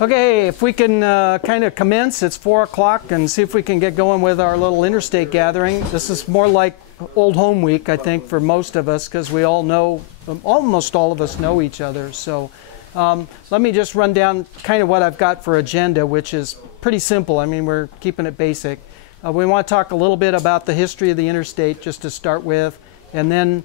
Okay, if we can kind of commence, it's 4 o'clock, and see if we can get going with our little interstate gathering. This is more like Old Home Week, I think, for most of us, because we all know, almost all of us know each other. So let me just run down kind of what I've got for agenda, which is pretty simple. I mean, we're keeping it basic. We want to talk a little bit about the history of the interstate, just to start with, and then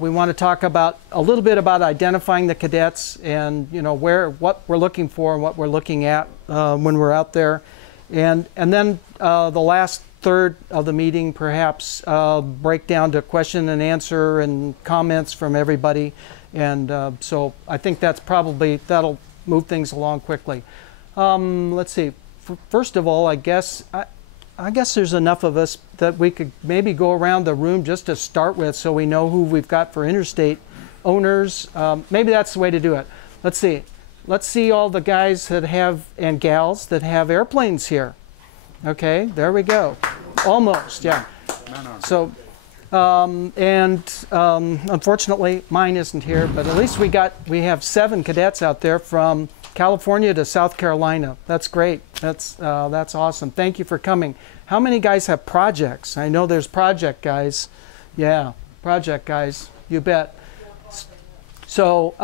we want to talk about a little bit about identifying the cadets and what we're looking for and what we're looking at when we're out there, and then the last third of the meeting perhaps break down to question and answer and comments from everybody, and so I think that'll move things along quickly. Let's see. First of all, I guess there's enough of us that we could maybe go around the room just to start with, so we know who we've got for interstate owners. Maybe that's the way to do it. Let's see. Let's see all the guys that have, and gals that have airplanes here. Okay, there we go. Almost, yeah. So, unfortunately, mine isn't here, but at least we have 7 cadets out there from California to South Carolina. That's great. That's awesome. Thank you for coming. How many guys have projects? I know there's project guys. Yeah, project guys. You bet. So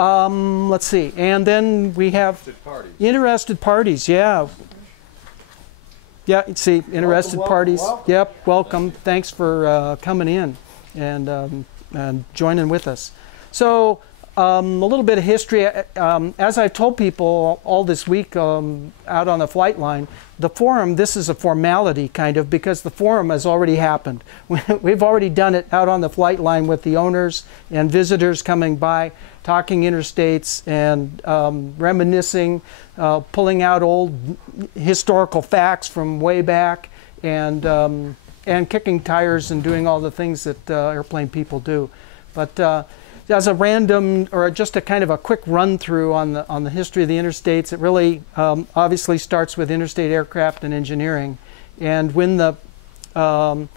let's see. And then we have interested parties. Yeah. Yeah, see, interested parties. Welcome. Yep, welcome. Thanks for coming in and joining with us. So a little bit of history. As I've told people all this week out on the flight line, the forum, this is a formality kind of, because the forum has already happened. We've already done it out on the flight line with the owners and visitors coming by, talking interstates and reminiscing, pulling out old historical facts from way back, and kicking tires and doing all the things that airplane people do. But as a random, or just a kind of a quick run through on the history of the interstates, it really obviously starts with interstate aircraft and engineering. And when the kind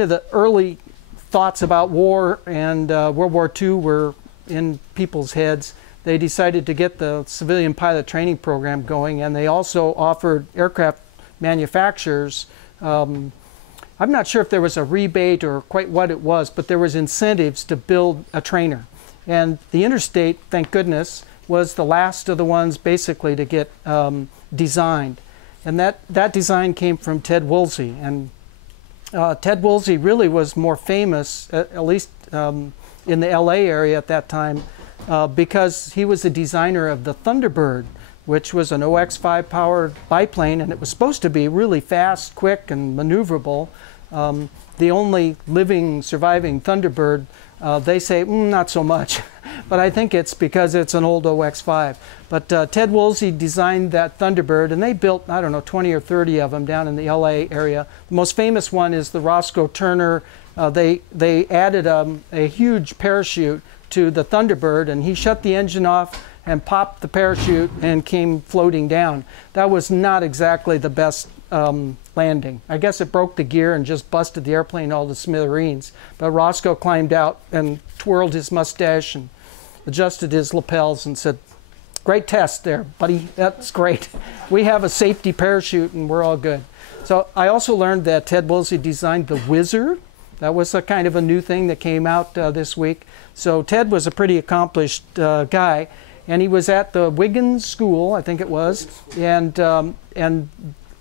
of the early thoughts about war and World War II were in people's heads, they decided to get the civilian pilot training program going, and they also offered aircraft manufacturers, I'm not sure if there was a rebate or quite what it was, but there was incentives to build a trainer. And the interstate, thank goodness, was the last of the ones basically to get designed. And that design came from Ted Woolsey. And Ted Woolsey really was more famous, at least in the LA area at that time, because he was the designer of the Thunderbird, which was an OX-5 powered biplane, and it was supposed to be really fast, quick, and maneuverable. The only living, surviving Thunderbird, they say, not so much. But I think it's because it's an old OX-5. But Ted Woolsey designed that Thunderbird, and they built, I don't know, 20 or 30 of them down in the LA area. The most famous one is the Roscoe Turner. They added a huge parachute to the Thunderbird, and he shut the engine off and popped the parachute and came floating down. That was not exactly the best landing. I guess it broke the gear and just busted the airplane all to smithereens. But Roscoe climbed out and twirled his mustache and adjusted his lapels and said, "Great test there, buddy. That's great. We have a safety parachute and we're all good." So I also learned that Ted Woolsey designed the Whizzer. That was a kind of a new thing that came out this week. So Ted was a pretty accomplished guy. And he was at the Wiggins School, I think it was, and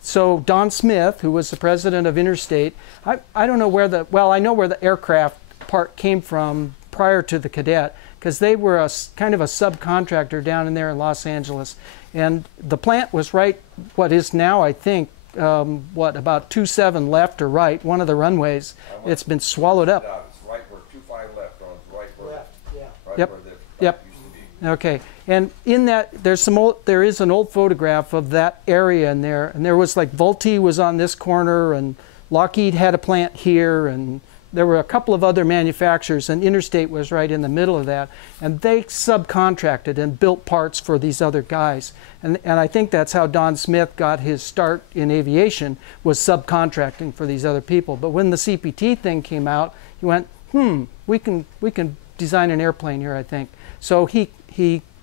so Don Smith, who was the president of Interstate, I don't know where I know where the aircraft part came from prior to the Cadet, because they were kind of a subcontractor down in there in Los Angeles, and the plant was right, what is now, I think, about 27 left or right, one of the runways. It's been swallowed up. It's right where 25 left on right where. Left, yeah. Right yep. Where the Yep. used to be. Okay, and in that there is an old photograph of that area in there, and there was like Vultee was on this corner, and Lockheed had a plant here, and there were a couple of other manufacturers, and Interstate was right in the middle of that, and they subcontracted and built parts for these other guys, and I think that's how Don Smith got his start in aviation, was subcontracting for these other people. But when the CPT thing came out, he went, we can design an airplane here, I think. So he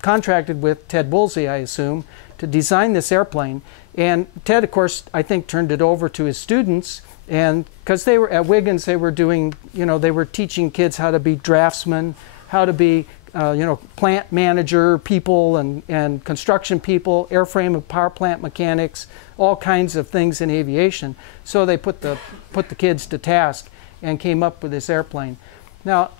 contracted with Ted Woolsey, I assume, to design this airplane. And Ted, of course, I think turned it over to his students, and because they were at Wiggins, they were doing, they were teaching kids how to be draftsmen, how to be, plant manager people and construction people, airframe and power plant mechanics, all kinds of things in aviation. So they put the kids to task and came up with this airplane. Now,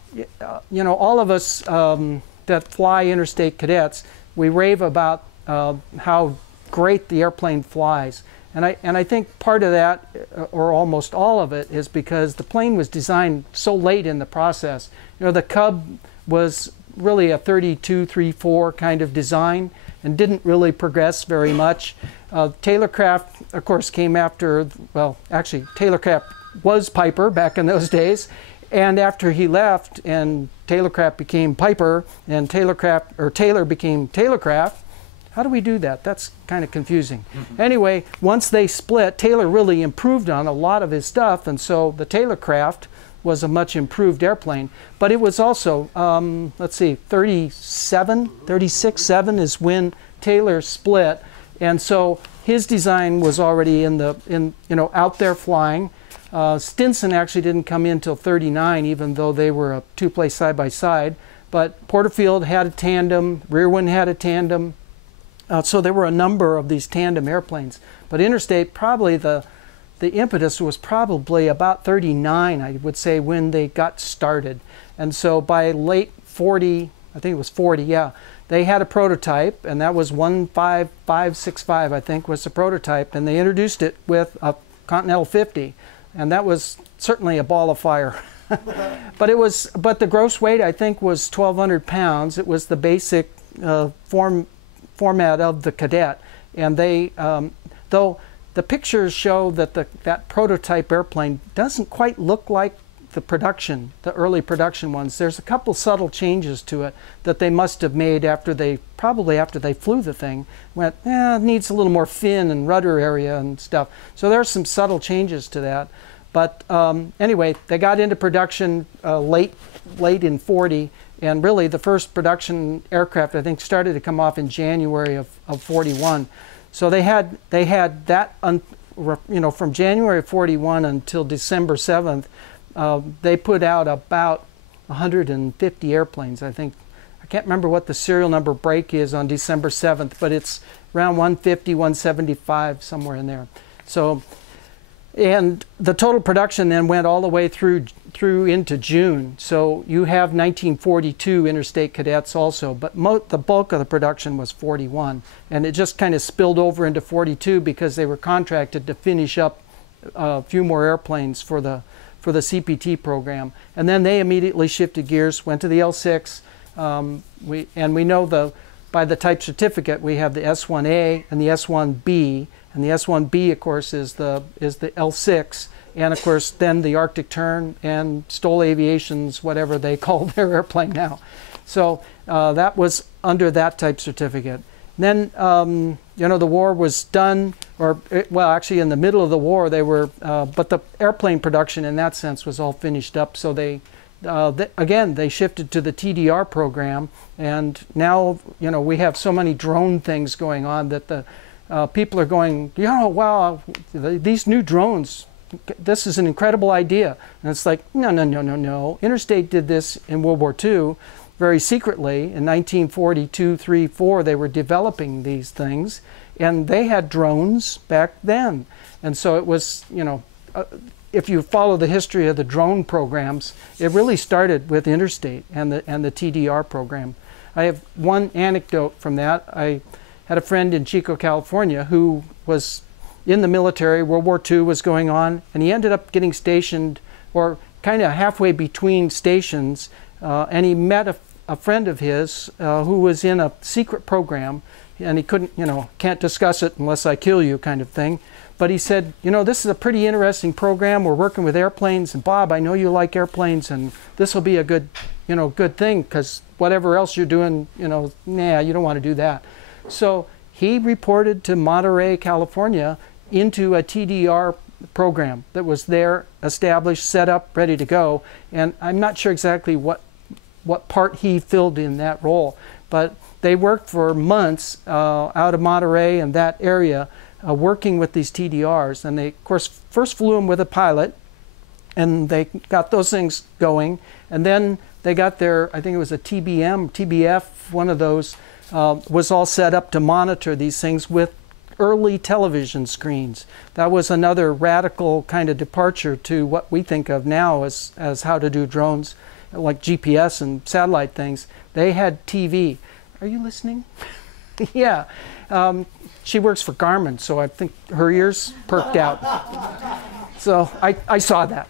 all of us that fly interstate cadets, we rave about how great the airplane flies. And I think part of that, or almost all of it, is because the plane was designed so late in the process. The Cub was really a 32-34 kind of design and didn't really progress very much. Taylorcraft, of course, came after, well, actually, Taylorcraft was Piper back in those days. And after he left and Taylorcraft became Piper and Taylor became Taylorcraft, how do we do that? That's kind of confusing. Anyway, once they split, Taylor really improved on a lot of his stuff, and so the Taylorcraft was a much improved airplane. But it was also, let's see, 36, 7 is when Taylor split, and so his design was already out there flying. Stinson actually didn't come in till 39, even though they were a two-place side-by-side. But Porterfield had a tandem, Rearwind had a tandem. So there were a number of these tandem airplanes. But Interstate, probably the impetus was probably about 39, I would say, when they got started. And so by late 40, I think it was 40, yeah, they had a prototype, and that was 15565, I think, was the prototype. And they introduced it with a Continental 50. And that was certainly a ball of fire. But the gross weight, I think, was 1,200 pounds. It was the basic format of the Cadet, and they, though the pictures show that that prototype airplane doesn't quite look like the early production ones. There's a couple subtle changes to it that they must have made probably after they flew the thing. Went, it needs a little more fin and rudder area and stuff. So there's some subtle changes to that. But anyway, they got into production late in 40. And really, the first production aircraft, I think, started to come off in January of 41. So they had that, from January of 41 until December 7th, they put out about 150 airplanes, I think. I can't remember what the serial number break is on December 7th, but it's around 150, 175, somewhere in there. So, and the total production then went all the way through into June. So you have 1942 Interstate Cadets also, but the bulk of the production was 41. And it just kind of spilled over into 42 because they were contracted to finish up a few more airplanes for the CPT program. And then they immediately shifted gears, went to the L6. We know by the type certificate, we have the S-1A and the S-1B. And the S-1B, of course, is the L6, and of course then the Arctic Tern and Stoll Aviation's whatever they call their airplane now. So that was under that type certificate. Then the war was done, actually in the middle of the war they were, but the airplane production in that sense was all finished up. So they shifted to the TDR program, and now we have so many drone things going on that the people are going, wow, these new drones, this is an incredible idea. And it's like, no. Interstate did this in World War II very secretly. In 1942, 3, 4, they were developing these things, and they had drones back then. And so it was, if you follow the history of the drone programs, it really started with Interstate and the TDR program. I have one anecdote from that. I had a friend in Chico, California, who was in the military. World War II was going on, and he ended up getting stationed, or kind of halfway between stations, and he met a friend of his who was in a secret program, and he couldn't, can't discuss it unless I kill you kind of thing. But he said, this is a pretty interesting program. We're working with airplanes, and Bob, I know you like airplanes, and this will be a good, good thing, because whatever else you're doing, you don't want to do that. So he reported to Monterey, California, into a TDR program that was there, established, set up, ready to go. And I'm not sure exactly what part he filled in that role. But they worked for months out of Monterey and that area working with these TDRs. And they, of course, first flew them with a pilot, and they got those things going. And then they got their, I think it was a TBM, TBF, one of those, was all set up to monitor these things with early television screens. That was another radical kind of departure to what we think of now as how to do drones, like GPS and satellite things. They had TV. Are you listening? Yeah. She works for Garmin, so I think her ears perked out. So I saw that.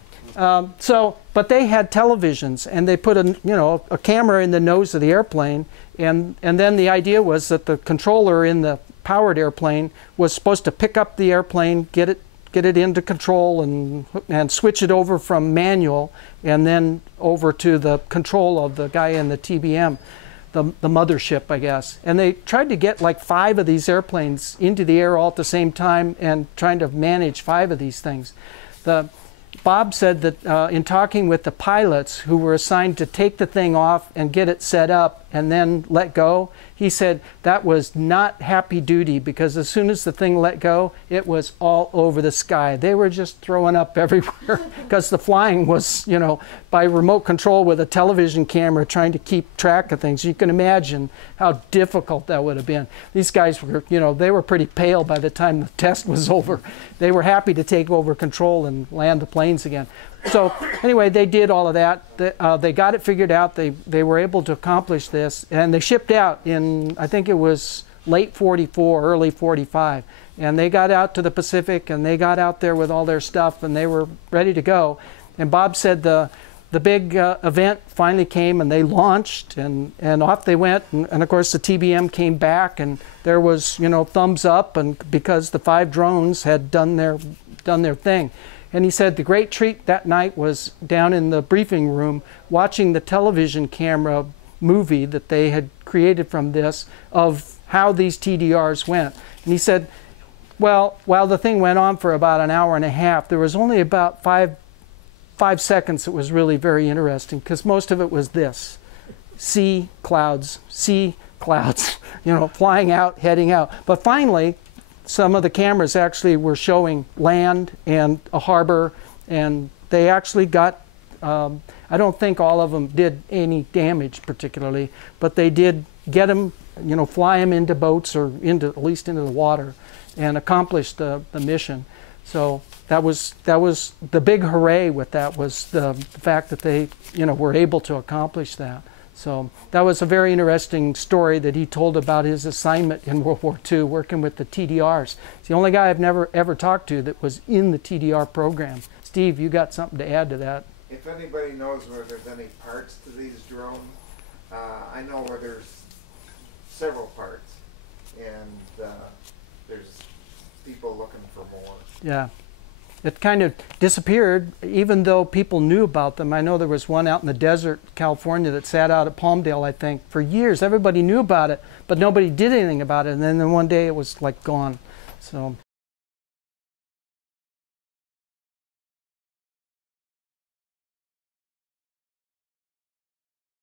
But they had televisions, and they put a camera in the nose of the airplane, and then the idea was that the controller in the powered airplane was supposed to pick up the airplane, get it into control, and switch it over from manual and then over to the control of the guy in the TBM, the mothership, I guess. And they tried to get like 5 of these airplanes into the air all at the same time and trying to manage 5 of these things. Bob said that in talking with the pilots who were assigned to take the thing off and get it set up and then let go, he said that was not happy duty, because as soon as the thing let go, it was all over the sky. They were just throwing up everywhere because the flying was, by remote control with a television camera trying to keep track of things. You can imagine how difficult that would have been. These guys were, they were pretty pale by the time the test was over. They were happy to take over control and land the planes again. So anyway, they did all of that. They got it figured out. They were able to accomplish this, and they shipped out in, I think it was late 44, early 45. And they got out to the Pacific, and they got out there with all their stuff, and they were ready to go. And Bob said the big event finally came, and they launched, and off they went. And of course, the TBM came back, and there was, thumbs up, and because the 5 drones had done their thing. And he said the great treat that night was down in the briefing room watching the television camera movie that they had created from this of how these TDRs went. And he said, well, while the thing went on for about an hour and a half, there was only about five seconds that was really very interesting, because most of it was this: sea clouds, flying out, heading out. But finally, some of the cameras actually were showing land and a harbor, and they actually got, I don't think all of them did any damage particularly, but they did get them, fly them into boats or at least into the water, and accomplish the mission. So that was the big hooray with that, was the fact that they, were able to accomplish that. So that was a very interesting story that he told about his assignment in World War II working with the TDRs. It's the only guy I've never ever talked to that was in the TDR program. Steve, you got something to add to that? If anybody knows where there's any parts to these drones, I know where there's several parts, and there's people looking for more. Yeah. It kind of disappeared, even though people knew about them. I know there was one out in the desert, California, that sat out at Palmdale, I think, for years. Everybody knew about it, but nobody did anything about it. And then one day it was like gone. So